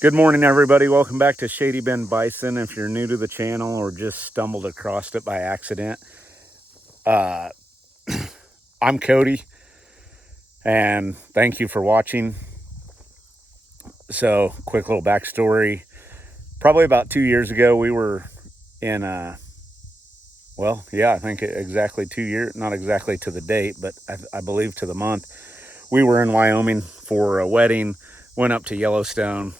Good morning, everybody. Welcome back to Shady Bend Bison. If you're new to the channel or just stumbled across it by accident, I'm Cody, and thank you for watching. So, quick little backstory. Probably about 2 years ago, we were in, I think exactly 2 years, not exactly to the date, but I believe to the month. We were in Wyoming for a wedding, went up to Yellowstone,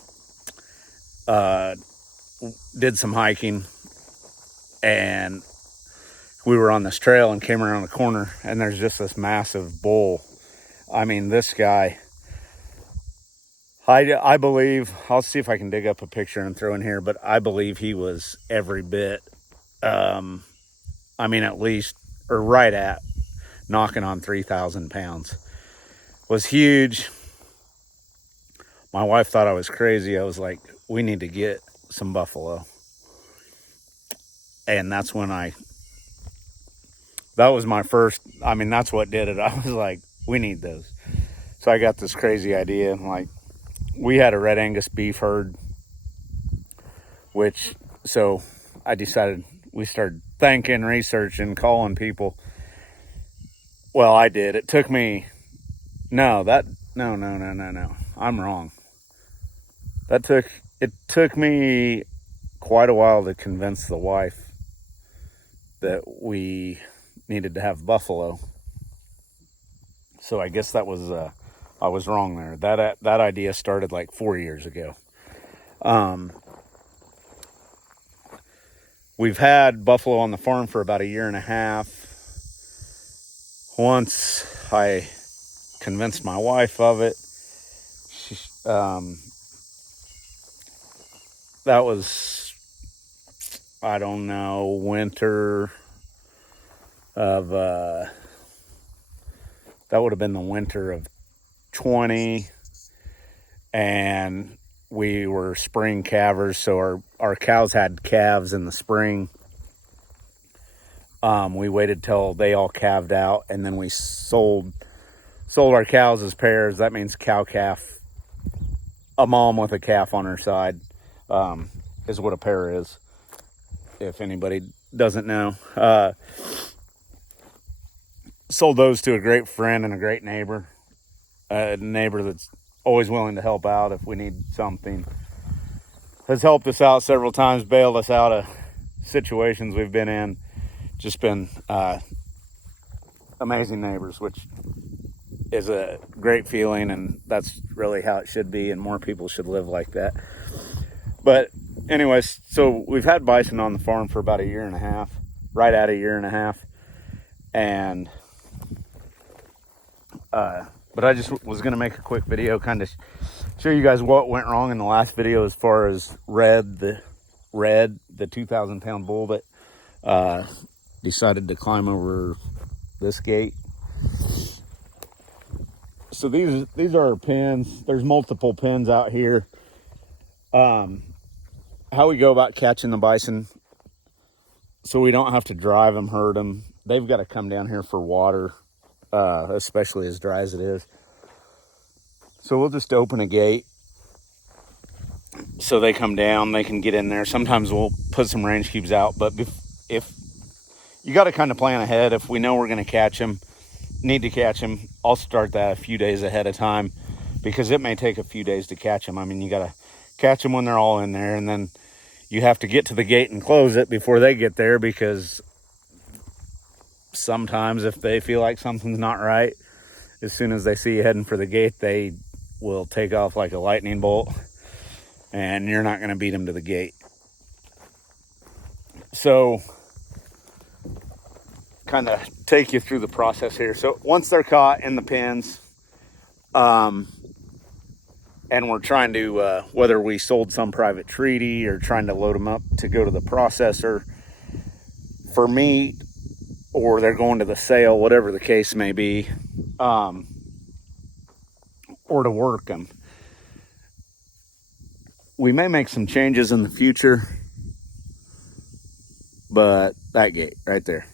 did some hiking, and we were on this trail and came around the corner, and there's just this massive bull. I mean, this guy, I believe, I'll see if I can dig up a picture and throw in here, but I believe he was every bit, at least, or right at, knocking on 3,000 pounds. Was huge. My wife thought I was crazy. I was like, we need to get some buffalo. And that's when that was my first, that's what did it. I was like, we need those. So I got this crazy idea. Like, we had a red Angus beef herd, so I decided, we started thinking, researching, calling people. Well, I did. It took me, no. I'm wrong. It took me quite a while to convince the wife that we needed to have buffalo. So I guess that was, I was wrong there. That idea started like 4 years ago. We've had buffalo on the farm for about 1.5 years. Once I convinced my wife of it, that was, I don't know, winter of, that would have been the winter of 20, and we were spring calvers, so our cows had calves in the spring. We waited till they all calved out, and then we sold our cows as pairs. That means cow calf, a mom with a calf on her side, is what a pair is, if anybody doesn't know. Sold those to a great friend and a great neighbor, a neighbor that's always willing to help out if we need something. Has helped us out several times, bailed us out of situations we've been in. Just been amazing neighbors, which is a great feeling, and that's really how it should be, and more people should live like that. But anyways, so we've had bison on the farm for about 1.5 years, right at 1.5 years, and but I just was going to make a quick video, kind of show you guys what went wrong in the last video as far as the 2,000 pound bull that decided to climb over this gate. So these are our pins. There's multiple pins out here. How we go about catching the bison, so we don't have to drive them, herd them. They've got to come down here for water, especially as dry as it is. So we'll just open a gate so they come down, they can get in there. Sometimes we'll put some range cubes out, but if you got to kind of plan ahead. If we know we're going to need to catch them, I'll start that a few days ahead of time, because it may take a few days to catch them. I mean, you got to catch them when they're all in there, and then you have to get to the gate and close it before they get there, because sometimes if they feel like something's not right, as soon as they see you heading for the gate, they will take off like a lightning bolt, and you're not going to beat them to the gate. So kind of take you through the process here. So once they're caught in the pens, and we're trying to, whether we sold some private treaty or trying to load them up to go to the processor for meat, or they're going to the sale, whatever the case may be, or to work them. We may make some changes in the future, but that gate right there,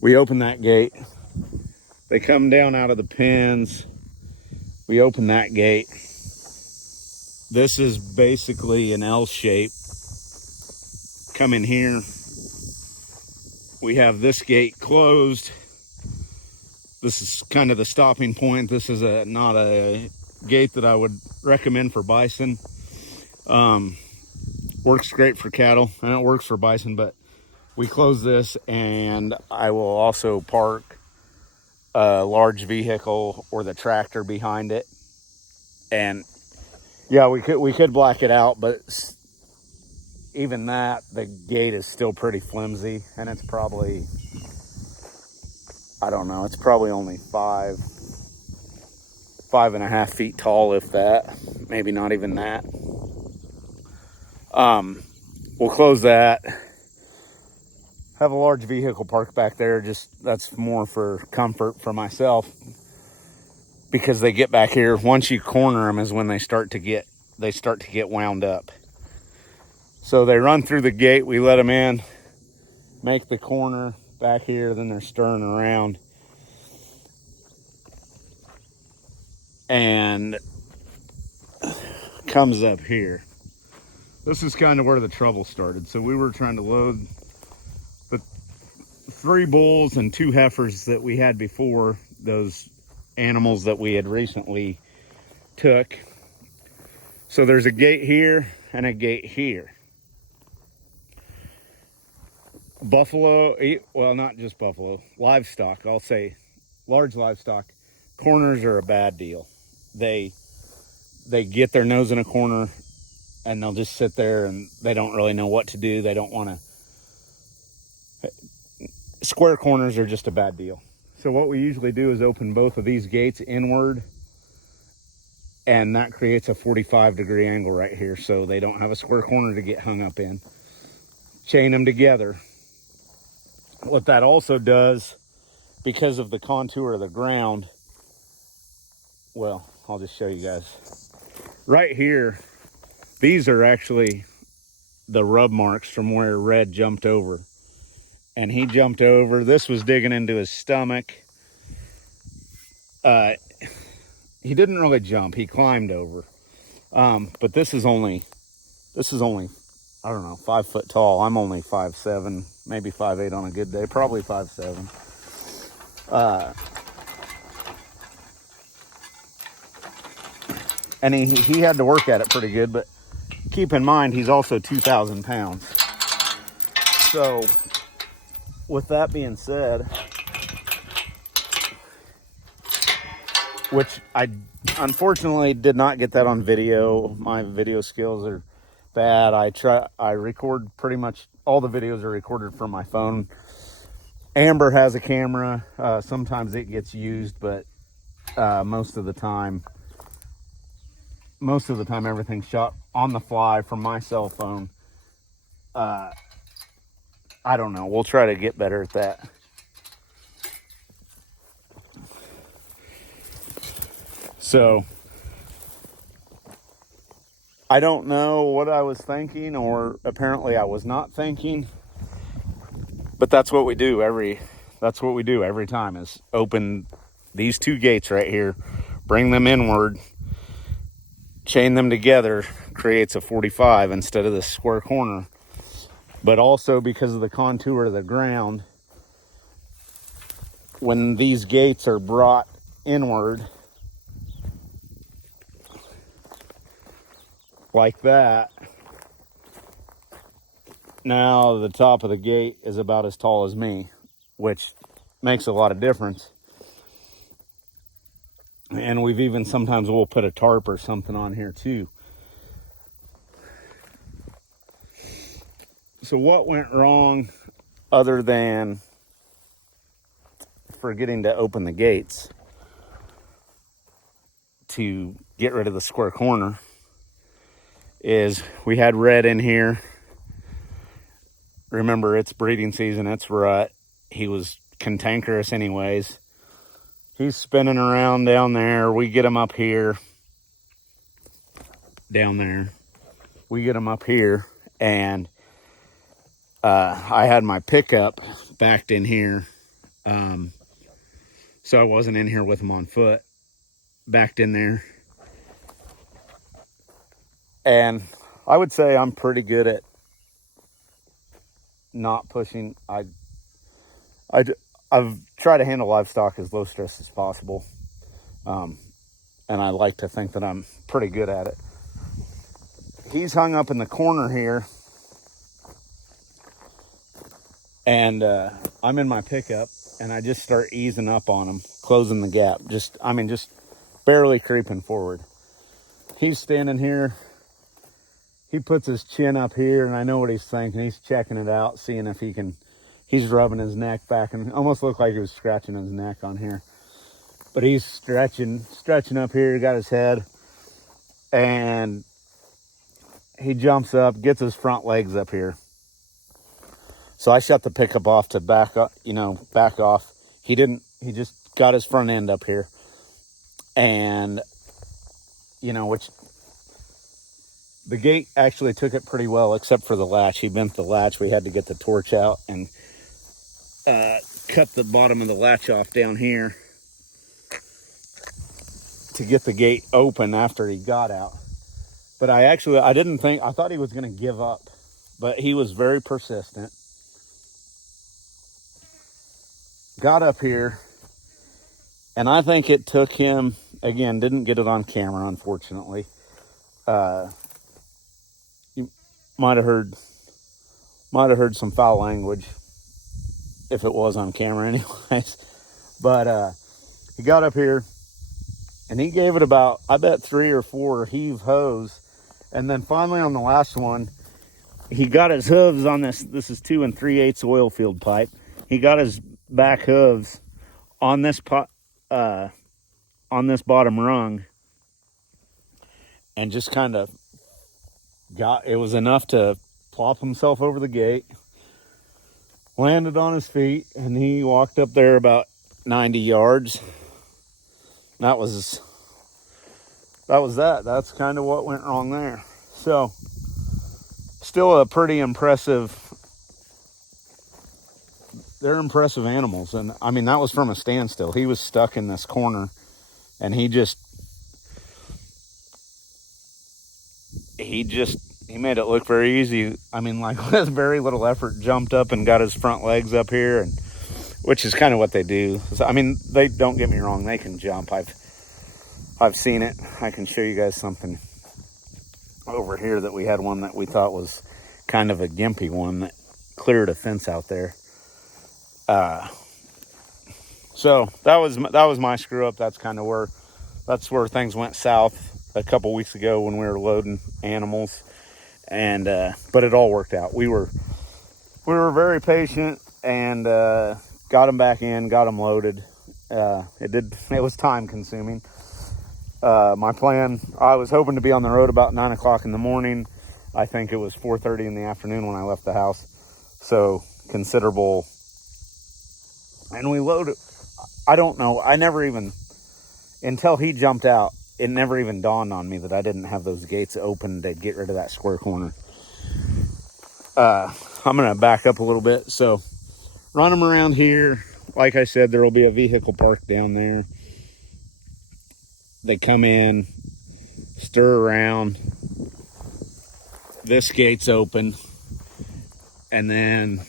we open that gate, they come down out of the pens, we open that gate, This is basically an L shape. Come in here. We have this gate closed. This is kind of the stopping point. This is not a gate that I would recommend for bison. Works great for cattle and it works for bison, but we close this, and I will also park a large vehicle or the tractor behind it. And yeah, we could black it out, but even that, the gate is still pretty flimsy, and it's probably, I don't know, it's probably only 5.5 feet tall, if that, maybe not even that. We'll close that. Have a large vehicle parked back there. Just, that's more for comfort for myself, because they get back here. Once you corner them is when they start to get wound up. So they run through the gate. We let them in, make the corner back here. Then they're stirring around, and comes up here. This is kind of where the trouble started. So we were trying to load the 3 bulls and 2 heifers that we had before, those animals that we had recently took. So there's a gate here and a gate here. Buffalo, well, not just buffalo, livestock, I'll say large livestock, corners are a bad deal. They get their nose in a corner and they'll just sit there and they don't really know what to do. They don't want to. Square corners are just a bad deal. So what we usually do is open both of these gates inward, and that creates a 45-degree angle right here, so they don't have a square corner to get hung up in. Chain them together. What that also does, because of the contour of the ground, well, I'll just show you guys. Right here, these are actually the rub marks from where Red jumped over. And he jumped over. This was digging into his stomach. He didn't really jump. He climbed over. But this is only, I don't know, 5 foot tall. I'm only 5'7", maybe 5'8" on a good day. Probably 5'7". And he had to work at it pretty good, but keep in mind, he's also 2,000 pounds. So with that being said, which I unfortunately did not get that on video. My video skills are bad. I record pretty much all the videos are recorded from my phone. Amber has a camera. Sometimes it gets used, but most of the time everything's shot on the fly from my cell phone. I don't know. We'll try to get better at that. So I don't know what I was thinking, or apparently I was not thinking, but that's what we do every time, is open these 2 gates right here, bring them inward, chain them together, creates a 45 instead of the square corner. But also because of the contour of the ground, when these gates are brought inward like that, now the top of the gate is about as tall as me, which makes a lot of difference. And we'll put a tarp or something on here too. So what went wrong, other than forgetting to open the gates to get rid of the square corner, is we had Red in here. Remember, it's breeding season, it's rut. He was cantankerous anyways. He's spinning around down there. We get him up here. Down there. We get him up here, and I had my pickup backed in here. So I wasn't in here with him on foot. Backed in there. And I would say I'm pretty good at not pushing. I've tried to handle livestock as low stress as possible. And I like to think that I'm pretty good at it. He's hung up in the corner here. And I'm in my pickup, and I just start easing up on him, closing the gap. Just barely creeping forward. He's standing here. He puts his chin up here, and I know what he's thinking. He's checking it out, seeing if he can. He's rubbing his neck back, and almost looked like he was scratching his neck on here. But he's stretching up here, got his head, and he jumps up, gets his front legs up here. So I shut the pickup off to back off. He didn't, he just got his front end up here. And, which the gate actually took it pretty well, except for the latch. He bent the latch. We had to get the torch out and cut the bottom of the latch off down here to get the gate open after he got out. But I thought he was going to give up, but he was very persistent. Got up here, and I think it took him, again, didn't get it on camera, unfortunately. You might have heard some foul language if it was on camera anyways. But he got up here, and he gave it about, I bet, 3 or 4 heave hoes. And then finally on the last one, he got his hooves on this. This is 2 3/8 oil field pipe. He got his back hooves on this bottom rung, and just kind of it was enough to plop himself over the gate, landed on his feet, and he walked up there about 90 yards. That was that. That's kind of what went wrong there. So still a pretty impressive. They're impressive animals. And I mean, that was from a standstill. He was stuck in this corner, and he made it look very easy. I mean, like, with very little effort, jumped up and got his front legs up here, and which is kind of what they do. So, I mean, they don't get me wrong, they can jump. I've seen it. I can show you guys something over here that we had one that we thought was kind of a gimpy one that cleared a fence out there. So that was my screw up. That's where things went south a couple weeks ago when we were loading animals, and but it all worked out. We were very patient, and got them back in, got them loaded. It was time consuming. My plan, I was hoping to be on the road about 9 o'clock in the morning. I think it was 4:30 in the afternoon when I left the house. So considerable. And we loaded, I don't know, until he jumped out, it never even dawned on me that I didn't have those gates open to get rid of that square corner. I'm going to back up a little bit. So run them around here. Like I said, there will be a vehicle parked down there. They come in, stir around. This gate's open. And then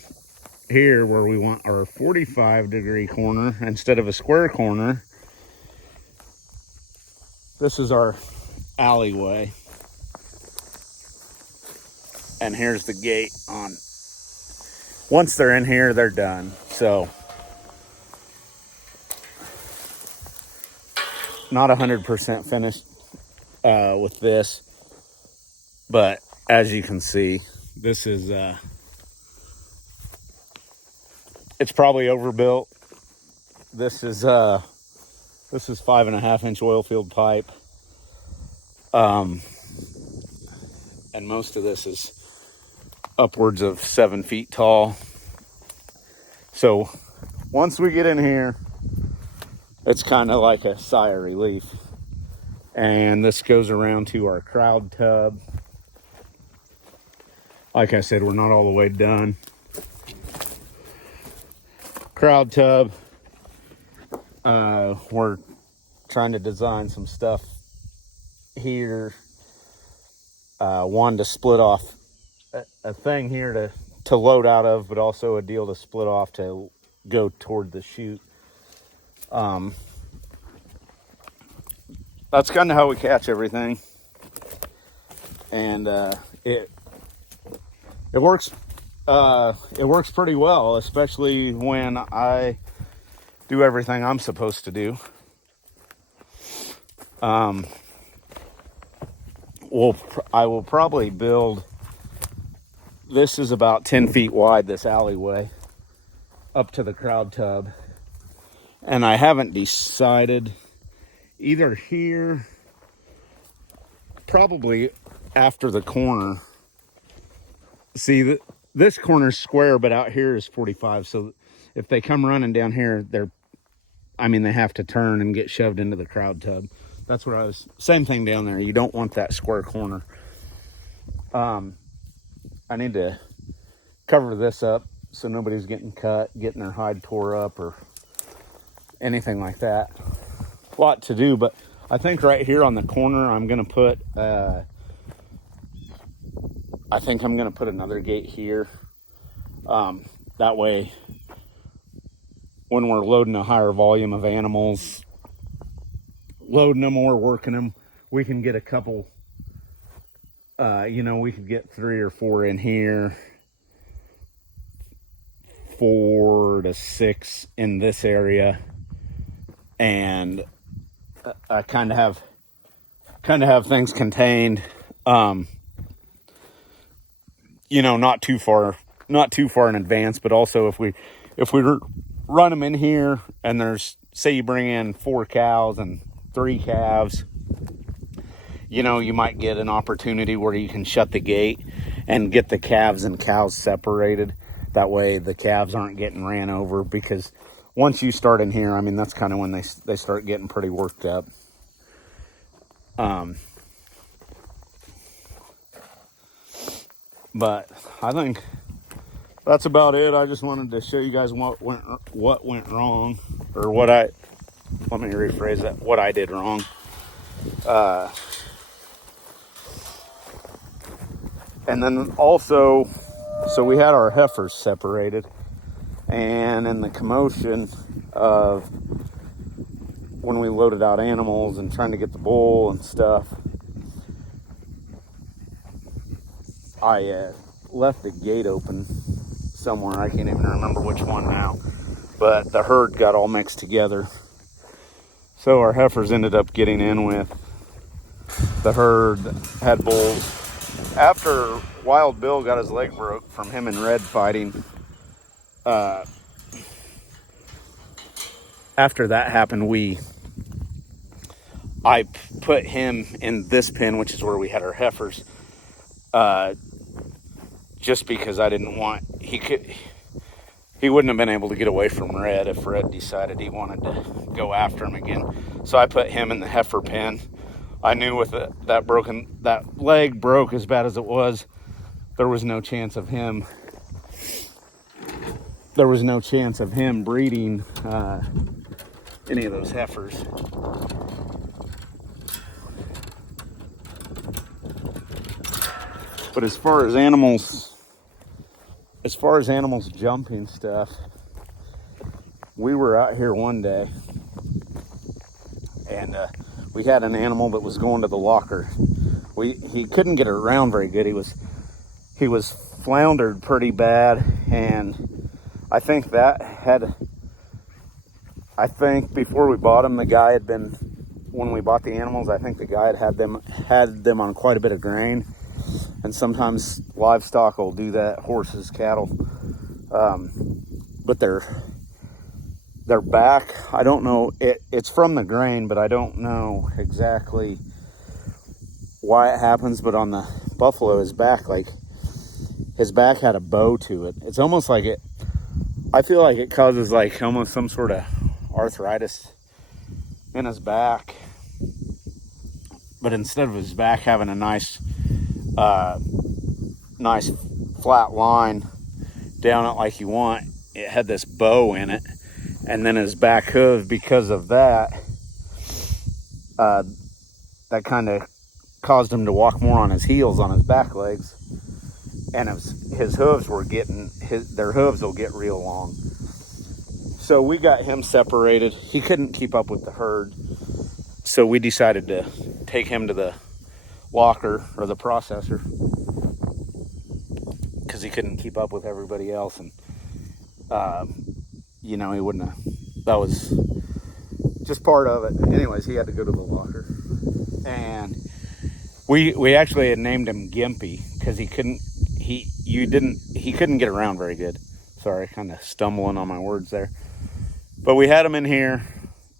here, where we want our 45-degree corner instead of a square corner, this is our alleyway. And here's the gate on. Once they're in here, they're done. So not 100% finished with this, but as you can see, this is it's probably overbuilt. This is 5.5-inch oil field pipe, and most of this is upwards of 7 feet tall. So once we get in here, it's kind of like a sigh of relief. And this goes around to our crowd tub. Like I said, we're not all the way done. Crowd tub. We're trying to design some stuff here. one to split off a thing here to load out of, but also a deal to split off to go toward the chute. That's kind of how we catch everything, and it works. It works pretty well, especially when I do everything I'm supposed to do. I will probably build. This is about 10 feet wide, this alleyway, up to the crowd tub. And I haven't decided, either here, probably after the corner. See, this corner's square, but out here is 45. So if they come running down here, they have to turn and get shoved into the crowd tub. That's what same thing down there. You don't want that square corner. I need to cover this up so nobody's getting cut, getting their hide tore up, or anything like that. A lot to do, but I think right here on the corner, I'm going to put, another gate here. That way, when we're loading a higher volume of animals, loading them or working them, we can get a couple, we could get 3 or 4 in here, 4 to 6 in this area, and I kind of have things contained, not too far in advance, but also if we run them in here and there's, say you bring in 4 cows and 3 calves, you might get an opportunity where you can shut the gate and get the calves and cows separated. That way the calves aren't getting ran over, because once you start in here, that's kind of when they start getting pretty worked up. But I think that's about it. I just wanted to show you guys what went wrong, or what I did wrong. And then also, so we had our heifers separated, and in the commotion of when we loaded out animals and trying to get the bull and stuff, I left the gate open somewhere. I can't even remember which one now, but the herd got all mixed together. So our heifers ended up getting in with the herd that had bulls. After Wild Bill got his leg broke from him and Red fighting, after that happened, I put him in this pen, which is where we had our heifers, just because I didn't want, he wouldn't have been able to get away from Red if Red decided he wanted to go after him again. So I put him in the heifer pen. I knew with that leg broke as bad as it was, there was no chance of him breeding any of those heifers. But as far as animals jumping stuff, we were out here one day, and we had an animal that was going to the locker. He couldn't get around very good. He was floundered pretty bad, and I think before we bought him, when we bought the animals, I think the guy had them on quite a bit of grain. And sometimes livestock will do that, horses, cattle. But their back, I don't know, it's from the grain, but I don't know exactly why it happens. But on the buffalo, his back had a bow to it. It's almost like I feel like it causes like almost some sort of arthritis in his back. But instead of his back having a nice flat line down it like you want, it had this bow in it, and then his back hoof, because of that, that kind of caused him to walk more on his heels on his back legs, and his hooves were getting, their hooves will get real long. So we got him separated. He couldn't keep up with the herd, so we decided to take him to the locker or the processor because he couldn't keep up with everybody else. And you know, he wouldn't have, that was just part of it. Anyways, he had to go to the locker, and we actually had named him Gimpy because he couldn't get around very good. Sorry, kind of stumbling on my words there. But we had him in here,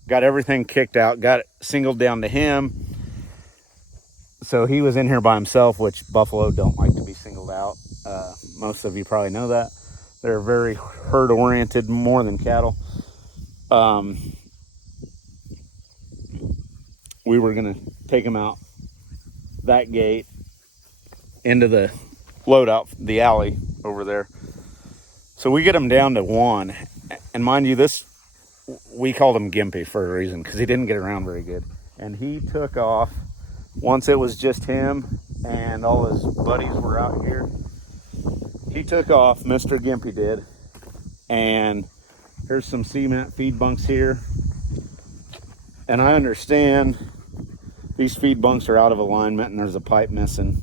got everything kicked out, got it singled down to him. So he was in here by himself, which buffalo don't like to be singled out. Most of you probably know that. They're very herd oriented, more than cattle. We were gonna take him out that gate into the loadout, the alley over there. So we get him down to one, and mind you, we called him Gimpy for a reason, because he didn't get around very good. And he took off once it was just him and all his buddies were out here. He took off, Mr. Gimpy did. And here's some cement feed bunks here. And I understand these feed bunks are out of alignment and there's a pipe missing.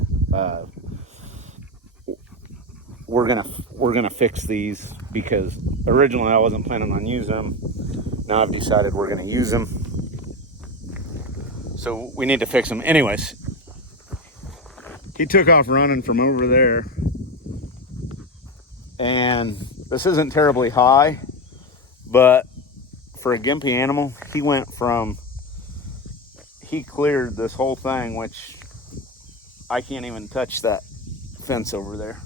We're gonna fix these, because originally I wasn't planning on using them. Now I've decided we're gonna use them. So we need to fix them. Anyways, he took off running from over there. And this isn't terribly high, but for a Gimpy animal, he cleared this whole thing, which I can't even touch that fence over there,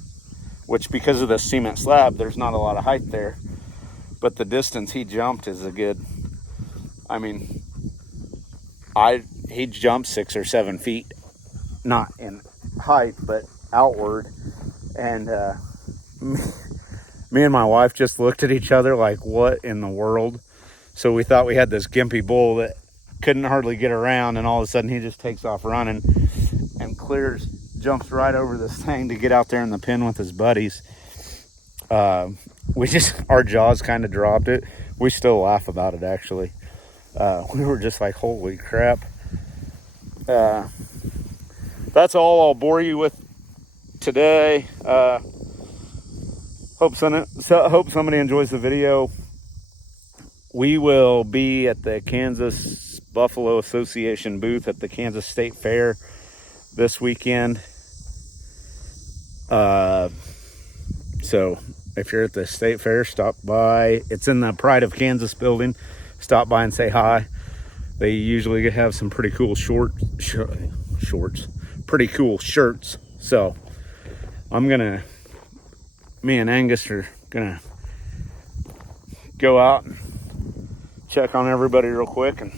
which because of the cement slab, there's not a lot of height there. But the distance he jumped is a good, I mean, he jumped 6 or 7 feet, not in height, but outward. And me and my wife just looked at each other like, what in the world? So we thought we had this Gimpy bull that couldn't hardly get around, and all of a sudden he just takes off running and jumps right over this thing to get out there in the pen with his buddies. Our jaws kind of dropped it. We still laugh about it, actually. We were just like, holy crap. That's all I'll bore you with today. Hope somebody enjoys the video. We will be at the Kansas Buffalo Association booth at the Kansas State Fair this weekend. So if you're at the State Fair, stop by. It's in the Pride of Kansas building. Stop by and say hi. They usually have some pretty cool shorts, pretty cool shirts. So me and Angus are gonna go out and check on everybody real quick, and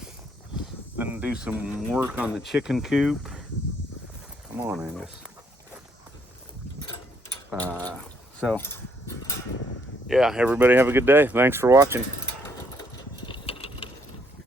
then do some work on the chicken coop. Come on, Angus. So yeah, everybody have a good day. Thanks for watching.